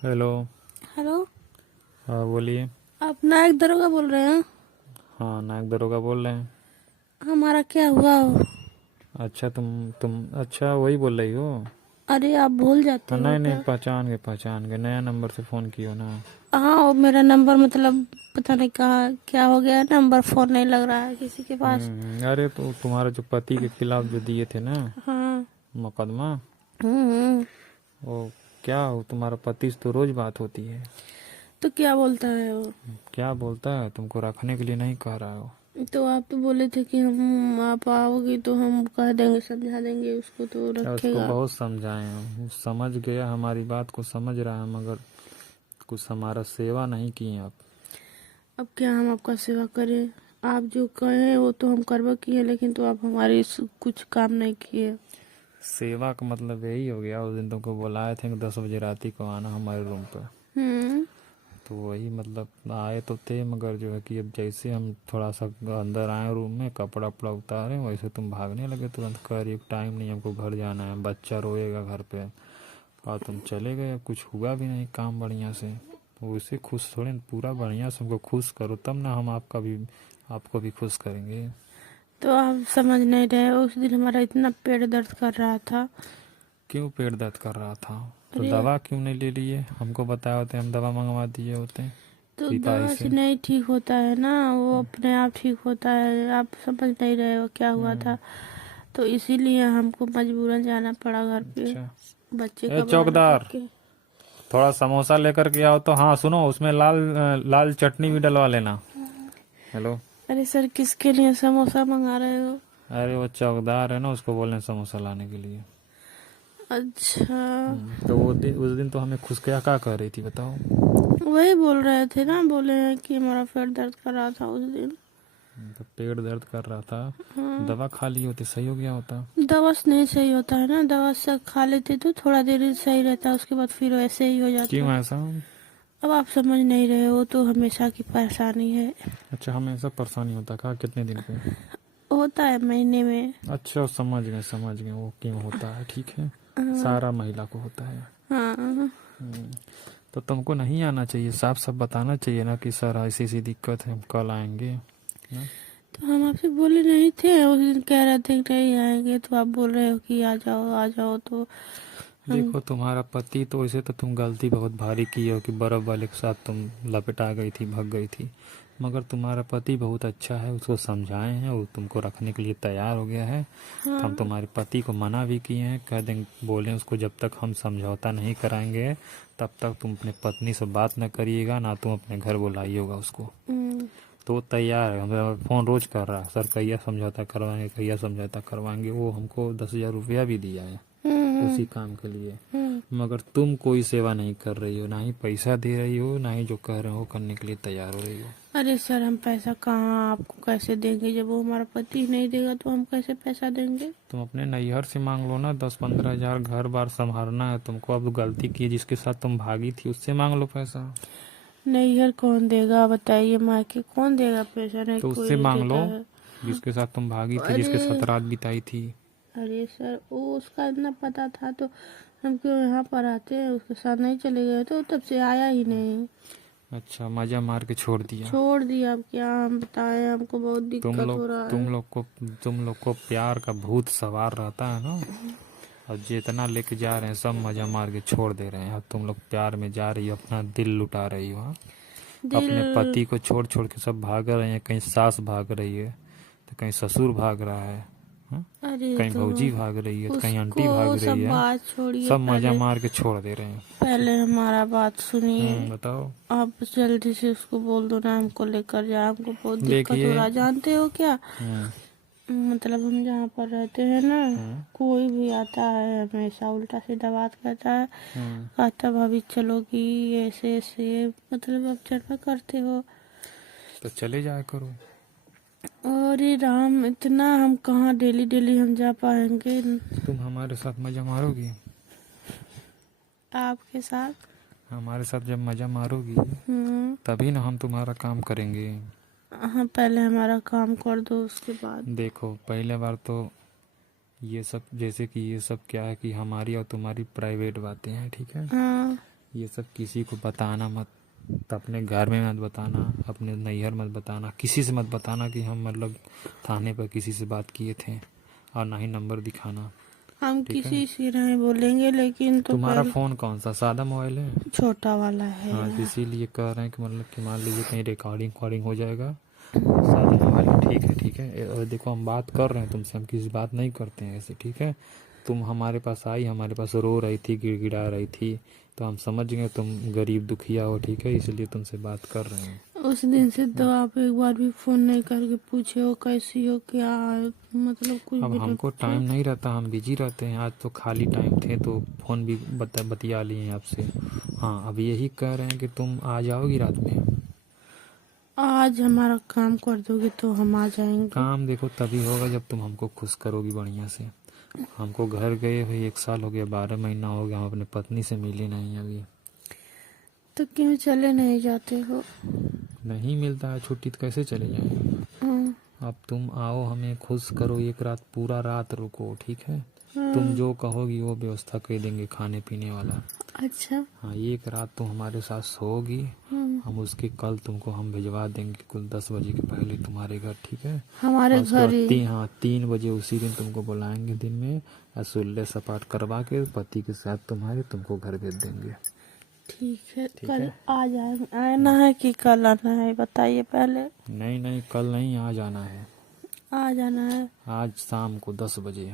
Hello. Hello. हाँ बोलिए। आप नायक दरोगा बोल रहे हैं? हाँ नायक दरोगा बोल रहे हैं। हमारा क्या हुआ हो? अच्छा तुम अच्छा वही बोल रही हो। अरे आप भूल हाँ जाते हो नहीं नहीं, क्या? पहचान के नया नंबर से फ़ोन कियो ना। हाँ, वो मेरा नंबर मतलब पता नहीं कहाँ क्या हो गया, नंबर फोन नहीं लग रहा है किसी के पास। अरे तो तुम्हारे जो पति के खिलाफ जो दिए थे ना हाँ। मुकदमा, हम्म। वो क्या हो, तुम्हारा पति से तो रोज बात होती है। तो क्या बोलता है वो? क्या बोलता है? तुमको रखने के लिए नहीं कह रहा है वो। तो आप तो बोले थे कि हम आप आओगे तो हम कह देंगे, समझा देंगे उसको तो और उसको रखेगा। बहुत समझाए हैं, वो समझ गया, हमारी बात को समझ रहा है, मगर कुछ हमारा सेवा नहीं किए आप। अब क्या हम आपका सेवा करें? आप जो कहें वो तो हम करवा किए, लेकिन तो आप हमारी कुछ काम नहीं किए। सेवा का मतलब यही हो गया, उस दिन तुमको बुलाए थे कि 10 बजे रात को आना हमारे रूम पर। हम्म। तो वही मतलब आए तो थे, मगर जो है कि अब जैसे हम थोड़ा सा अंदर आए रूम में, कपड़ा वपड़ा उतारे, वैसे तुम भागने लगे तुरंत, कह रही टाइम नहीं, हमको घर जाना है, बच्चा रोएगा घर पे। और तुम चले गए, कुछ हुआ भी नहीं काम बढ़िया से। वैसे खुश थोड़े न, पूरा बढ़िया से हमको खुश करो तब ना हम आपको भी खुश करेंगे। तो आप समझ नहीं रहे, उस दिन हमारा इतना पेट दर्द कर रहा था। क्यों पेट दर्द कर रहा था? तो अरे दवा क्यों नहीं ले लिए? हमको बताए होते, हम दवा मंगवा दिए होते तो सिपाही दवा से से। नहीं ठीक होता है ना, वो अपने आप ठीक होता है। आप समझ नहीं रहे हो क्या हुआ हम्म। था। तो इसीलिए हमको मजबूरन जाना पड़ा घर पे, अच्छा। बच्चे ए का बहाना चौकीदार, करके। थोड़ा समोसा लेकर के आओ तो। हाँ सुनो, उसमें लाल चटनी भी डलवा लेना। हेलो। अरे सर, किसके लिए समोसा मंगा रहे हो? अरे वो चौकीदार है ना, उसको बोलने समोसा लाने के लिए। अच्छा। तो उस दिन तो हमें खुश क्या कह रही थी बताओ? वही बोल रहे थे ना, बोले हैं कि हमारा पेट दर्द कर रहा था उस दिन। तो पेट दर्द कर रहा था, हाँ। दवा खा ली होती सही हो गया होता। दवा से नहीं सही होता है ना, दवा से खा लेते तो थोड़ा देर सही रहता है, उसके बाद फिर वैसे ही हो जाता क्यों है। ऐसा? अब आप समझ नहीं रहे हो, तो हमेशा की परेशानी है। अच्छा, हमें ऐसा परेशानी होता का? कितने दिन पे? होता है महीने में। अच्छा समझ गए वो क्यों होता है, ठीक है। हाँ। सारा महिला को होता है। हाँ। हम्म, तो तुमको नहीं आना चाहिए, साफ साफ बताना चाहिए ना कि सर ऐसी ऐसी दिक्कत है, हम कल आएंगे ना। तो हम आपसे बोले नहीं थे? उस दिन कह रहे थे कि नहीं आएंगे, तो आप बोल रहे हो कि आ जाओ आ जाओ, तो हम। देखो तुम्हारा पति तो, वैसे तो तुम गलती बहुत भारी की हो कि बर्फ वाले के साथ तुम लपेटा गई थी, भग गई थी, मगर तुम्हारा पति बहुत अच्छा है, उसको समझाए हैं, वो तुमको रखने के लिए तैयार हो गया है। तो हम हाँ। तुम्हारे पति को मना भी किए हैं, कह देंगे, बोले उसको जब तक हम समझौता नहीं कराएंगे तब तक तुम अपने पत्नी से बात न करिएगा, ना तुम अपने घर बुलाइएगा उसको। हम्म। तो वो तैयार है, हमें फ़ोन रोज कर रहा है, सर कहिया समझौता करवाएंगे, कहिया समझौता करवाएंगे। वो हमको 10,000 रुपया भी दिया है हम्म। उसी काम के लिए। हम्म। मगर तुम कोई सेवा नहीं कर रही हो, ना ही पैसा दे रही हो, ना ही जो कह रहे हो करने के लिए तैयार हो रही हो। अरे सर, हम पैसा कहाँ आपको कैसे देंगे? जब वो हमारा पति नहीं देगा तो हम कैसे पैसा देंगे? तुम अपने नैहर से मांग लो ना, 10-15 हजार, घर बार संभालना है तुमको। अब गलती की है, जिसके साथ तुम भागी थी उससे मांग लो पैसा। नैहर कौन देगा बताइए? मायके कौन देगा पैसा? नहीं, तो कोई उससे नहीं मांग लो, देता है। जिसके साथ तुम भागी थी, जिसके अरे। साथ रात बिताई थी। अरे सर, वो उसका इतना पता था तो हम क्यों यहाँ पर आते हैं? उसके साथ नहीं चले गए तो तब से आया ही नहीं। अच्छा, मजा मार के छोड़ दिया। छोड़ दिया। अब क्या हम बताएं, हमको बहुत तुम दिक्कत लोग हो रहा तुम है। लोग को तुम लोग को प्यार का भूत सवार रहता है ना, और जितना लेके जा रहे हैं सब मजा मार के छोड़ दे रहे हैं। अब तुम लोग प्यार में जा रही हो, अपना दिल लुटा रही हो, हाँ? दिल। अपने पति को छोड़ छोड़ के सब भाग रहे हैं, कहीं सास भाग रही है, तो कहीं ससुर भाग रहा है, हाँ? अरे कहीं तो भौजी भाग रही है, तो कहीं उसको आंटी भाग रही सब है। बात छोड़िए, सब मजा पहले मार के छोड़ दे रहे हैं। पहले हमारा बात सुनिए। बताओ। आप जल्दी से उसको बोल दो ना, हमको लेकर जाए, हमको बहुत दिक्कत हो देखिए। रहा है, जानते हो क्या? हम्म। मतलब हम जहाँ पर रहते हैं ना, हम्म। कोई भी आता है हमेशा उल्टा सीधा बात कहता है। हम्म। कहता भाभी चलोगी, ऐसे ऐसे, मतलब आप चर्चा करते हो। तो चले जाया करो। और ये राम, इतना हम कहाँ डेली डेली हम जा पाएंगे तुम हमारे साथ मजा मारोगी? आपके साथ? हमारे साथ जब मजा मारोगी हम्म। तभी ना हम तुम्हारा काम करेंगे। हाँ, पहले हमारा काम कर दो, उसके बाद। देखो पहले बार तो ये सब, जैसे कि ये सब क्या है कि हमारी और तुम्हारी प्राइवेट बातें हैं, ठीक है। हाँ। ये सब किसी को बताना मत, अपने घर में मत बताना, अपने नैहर मत बताना, किसी से मत बताना कि हम मतलब थाने पर किसी से बात किए थे, और ना ही नंबर दिखाना। हम ठीक है। किसी से नहीं बोलेंगे, लेकिन तो तुम्हारा पहले फ़ोन कौन सा सादा मोबाइल है? छोटा वाला है हाँ, यार। इसीलिए कह रहे हैं कि मतलब कि मान लीजिए कहीं रिकॉर्डिंग हो जाएगा। सादा मोबाइल है, ठीक है ठीक है। और देखो हम बात कर रहे हैं तुमसे, हम किसी बात नहीं करते हैं ऐसे, ठीक है। तुम हमारे पास आई, हमारे पास रो रही थी, गिड़गिड़ा रही थी, तो हम समझ गए तुम गरीब दुखिया हो, ठीक है, इसलिए तुमसे बात कर रहे हैं। उस दिन से तो आप एक बार भी फोन नहीं करके पूछे हो कैसी हो, क्या मतलब कुछ अब भी नहीं हमको पूछे। टाइम नहीं रहता, हम बिजी रहते हैं। आज तो खाली टाइम थे तो फ़ोन भी बतिया लिए हैं आपसे। हाँ, अब यही कह रहे हैं कि तुम आ जाओगी रात में। आज हमारा काम कर दोगे तो हम आ जाएंगे। काम देखो तभी होगा जब तुम हमको खुश करोगी बढ़िया से। हमको घर गए हुए 1 साल हो गया, 12 महीना हो गया, हम अपने पत्नी से मिले नहीं अभी। तो क्यों चले नहीं जाते हो? नहीं मिलता है छुट्टी तो कैसे चले जाएं। हाँ, अब तुम आओ, हमें खुश करो, एक रात पूरा रात रुको, ठीक है। हाँ। तुम जो कहोगी वो व्यवस्था कर देंगे खाने पीने वाला। अच्छा। हाँ, एक रात तुम हमारे साथ सोओगी, हम उसके कल तुमको हम भिजवा देंगे कुल 10 बजे के पहले तुम्हारे घर, ठीक है। हमारे और उसके घर बाद ही? 3 बजे उसी दिन तुमको बुलाएंगे दिन में, असुल्ले सपाट करवा के पति के साथ तुम्हारे तुमको घर भेज देंगे। ठीक है, ठीक कल है। आ जाए। आना है कि कल आना है, बताइए पहले। नहीं नहीं, कल नहीं, आज आना है। आ जाना है आज शाम को 10 बजे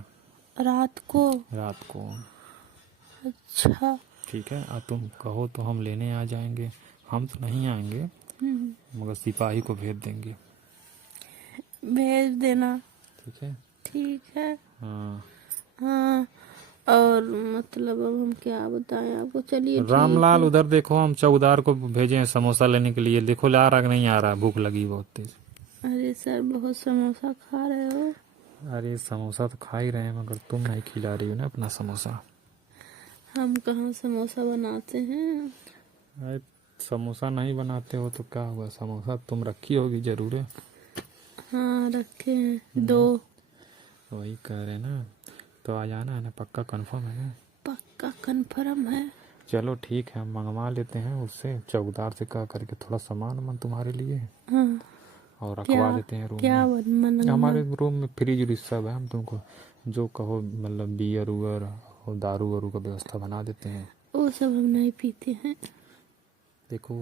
रात को? रात को। अच्छा। ठीक है, अब तुम कहो तो हम लेने आ जाएंगे। हम तो नहीं आएंगे, मगर सिपाही को भेज देंगे। भेज देना। ठीक है। ठीक है। हाँ, हाँ। और मतलब अब हम क्या बताएं आपको, चलिए ठीक रामलाल है। उधर देखो, हम चौकीदार को भेजे हैं समोसा लेने के लिए, देखो ला रहा कि नहीं आ रहा, भूख लगी बहुत तेज। अरे सर, बहुत समोसा खा रहे हो। अरे समोसा तो खा ही रहे हैं, मगर तुम नहीं खिला रही हो ना अपना समोसा। हम कहाँ समोसा बनाते हैं? अरे समोसा नहीं बनाते हो तो क्या हुआ, समोसा तुम रखी होगी जरूर है। हाँ, रखे हैं 2। वही कह रहे ना, तो आ जाना है ना, पक्का कंफर्म है ना? पक्का कंफर्म है। चलो ठीक है, हम मंगवा लेते हैं उससे, चौकीदार से कह करके थोड़ा सामान मन तुम्हारे लिए, हाँ। और क्या रखवा देते हैं रूम क्या में। मन? हमारे रूम में फ्रिज व्रिज सब है, हम तुमको जो कहो मतलब बियर उगर और दारू वारू का व्यवस्था बना देते हैं। वो सब हम नहीं पीते हैं। देखो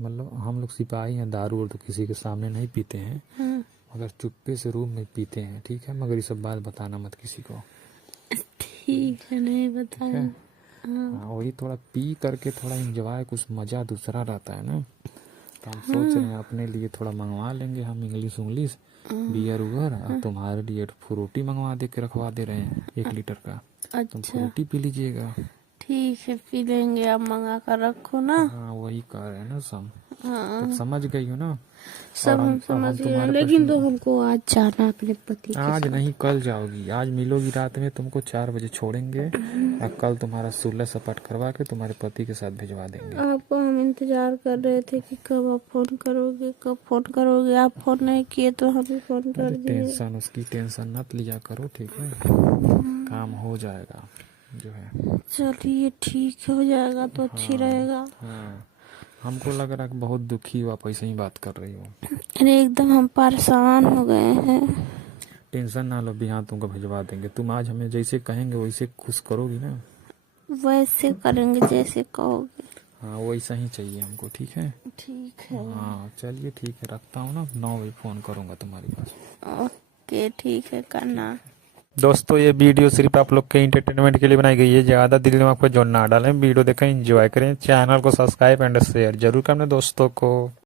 मतलब हम लोग सिपाही हैं, दारू और तो किसी के सामने नहीं पीते हैं, हाँ। मगर चुप्पे से रूम में पीते हैं, ठीक है। मगर ये सब बात बताना मत किसी को। ठीक है, नहीं ठीक बताएं। है। हाँ। हाँ, वही थोड़ा पी करके थोड़ा इंजॉय, कुछ मज़ा दूसरा रहता है ना। तो हम सोच रहे हैं अपने लिए थोड़ा मंगवा लेंगे हम, इंग्लिश उंग्लिश बियर उगर, और तुम्हारे लिए एक फ्रूटी मंगवा दे के रखवा दे रहे हैं 1 लीटर का। तुम अच्छा, फ्रूटी पी लीजिएगा। ठीक है, पी लेंगे। आप मंगा कर रखो ना। हाँ, वही कह रहे हैं ना सब। हाँ, तो समझ गई हो ना? सब और हम अब समझ हम गए, तुम्हारे लेकिन प्रश्न, तो हमको आज जाना अपने पति के आज साथ। नहीं कल जाओगी। आज मिलोगी रात में, तुमको 4 बजे छोड़ेंगे, और कल तुम्हारा सुल्ला सपाट करवा के तुम्हारे पति के साथ भिजवा देंगे। आपको हम इंतजार कर रहे थे कि कब आप फोन करोगे, कब फोन करोगे। आप फोन नहीं किए तो हम ही फोन कर अरे दिए। टेंशन, उसकी टेंशन मत लिया करो, ठीक है। काम हो जाएगा जो है। चलिए ठीक हो जाएगा तो अच्छी रहेगा। हाँ, हमको लग रहा है कि बहुत दुखी हो आप, ऐसे ही बात कर रही हो। अरे एकदम हम परेशान हो गए हैं। टेंशन ना लो, बिहान तुमको भिजवा देंगे। तुम आज हमें जैसे कहेंगे वैसे खुश करोगी ना? वैसे करेंगे जैसे कहोगे। हाँ, वैसा ही चाहिए हमको, ठीक है। ठीक है। हाँ चलिए ठीक है, रखता हूँ ना, 9 बजे फ़ोन करूँगा तुम्हारे पास। ओके, ठीक है, करना। दोस्तों ये वीडियो सिर्फ आप लोग के इंटरटेनमेंट के लिए बनाई गई है, ज़्यादा दिल में आपको जोड़ ना डालें। वीडियो देखें, एंजॉय करें, चैनल को सब्सक्राइब एंड शेयर जरूर करें दोस्तों को।